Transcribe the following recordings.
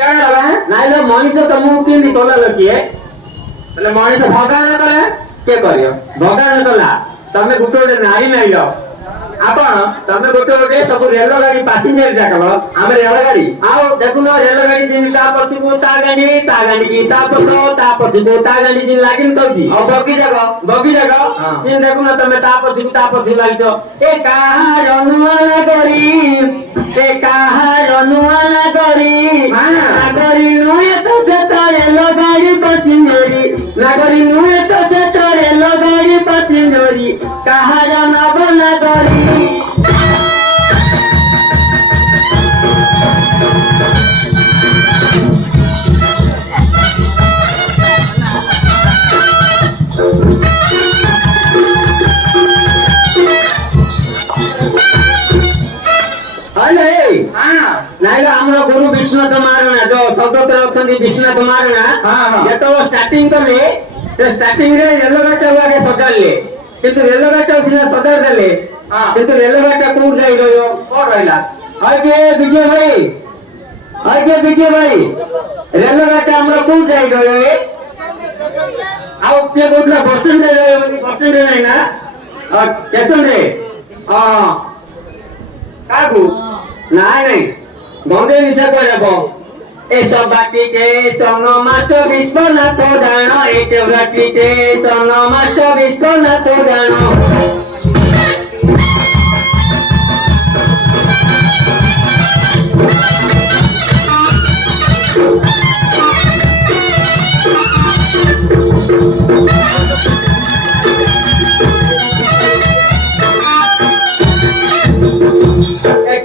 केड़ा रे नाइलो मनीष तुमको केंदी कला लकिए तले मनीष भगा न करे के करियो भगा न कला तमे गुटे गुटे नारी नाइलो आपण तमे गुटे गुटे सब रेल गाड़ी पैसेंजर जाकलो आमे रेल गाड़ी आओ देखुनो रेल गाड़ी जिन ता प्रति को ता गाड़ी की ता प्रति को ता गाड़ी जिन लागिन कौती और बगी जगह हां सिन देखुनो तमे ता प्रति लागितो ए काहार अनुमान करी नागरी नुए तो जतरे लगाड़ी पैसेंजरी नागरी नुए तो जतरे लगाड़ी पैसेंजरी काहार नबना करी नाइला हमरो गुरु विश्वनाथ महाराणा जो शब्द रखछन्ती विश्वनाथ महाराणा जेतो स्टार्टिंग करले से स्टार्टिंग रे रेलगाट वाले सजाले किंतु रेलगाट सिना सजार देले किंतु रेलगाट कोड जाई रयो कोड रहिला आगे विजय भाई रेलगाट हमरो कोड जाई रयो ए आउ के बोलला बस स्टैंड रे नहीं ना और स्टेशन रे हां कागु नहीं गंगे विषय कहबो ए सब बाटी के सोनो मास्टर विश्वनाथ दानो ए केवराटी के सोनो मास्टर विश्वनाथ दानो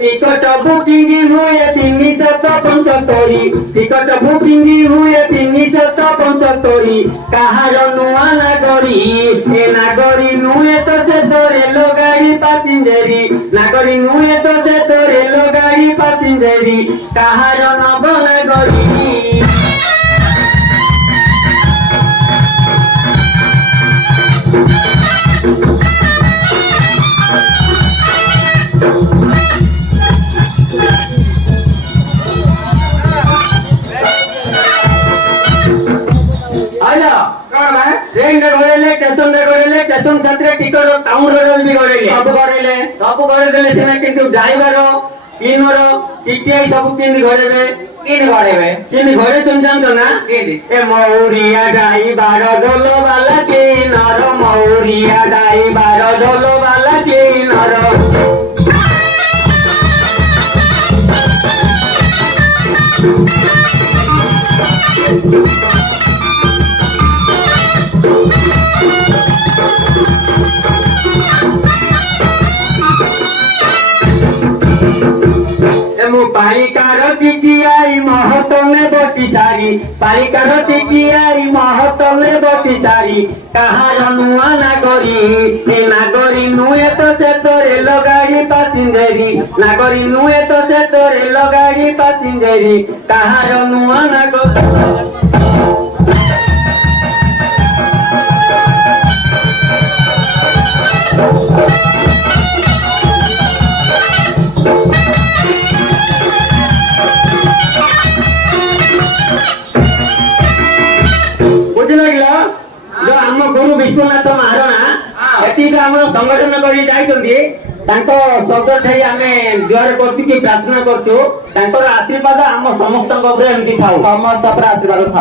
टिकट बुकिंग हुए 375 टिकट बुकिंग हुए 375 काहार नुआ नागरी ए नागरी नुए तो से रेल गाड़ी पैसेंजरी नागरी नुए तो से रेल गाड़ी पैसेंजरी काहार नब नागरी स्टेशन छात्र टिकट टाउन रोड भी सब गड़े देले सिना किंतु ड्राइवर किनर टीटीआई सब किंदी घरेबे किन घरे तुम जानतो ना ए मौरिया ड्राइवर डोलो वाला किनर मौरिया ड्राइवर डोलो वाला किनर पालिकार टिटिआई महत्व में बटी सारी पालिकार टिटिआई महत्व में बटी सारी कहार नुआ नागरी ए नागरी नुए तो से रेल गाड़ी पैसेंजरी नागरी नुए तो से रेल गाड़ी पैसेंजरी कहार नुआ नागरी गुरु विश्वनाथ महाराणा एति हमर संगठन करी जाइतंदी तांको शब्द ठाई आमे द्वार करती की प्रार्थना करतो तांकर आशीर्वाद हम समस्त को एमती थाउ समस्त पर आशीर्वाद थाउ।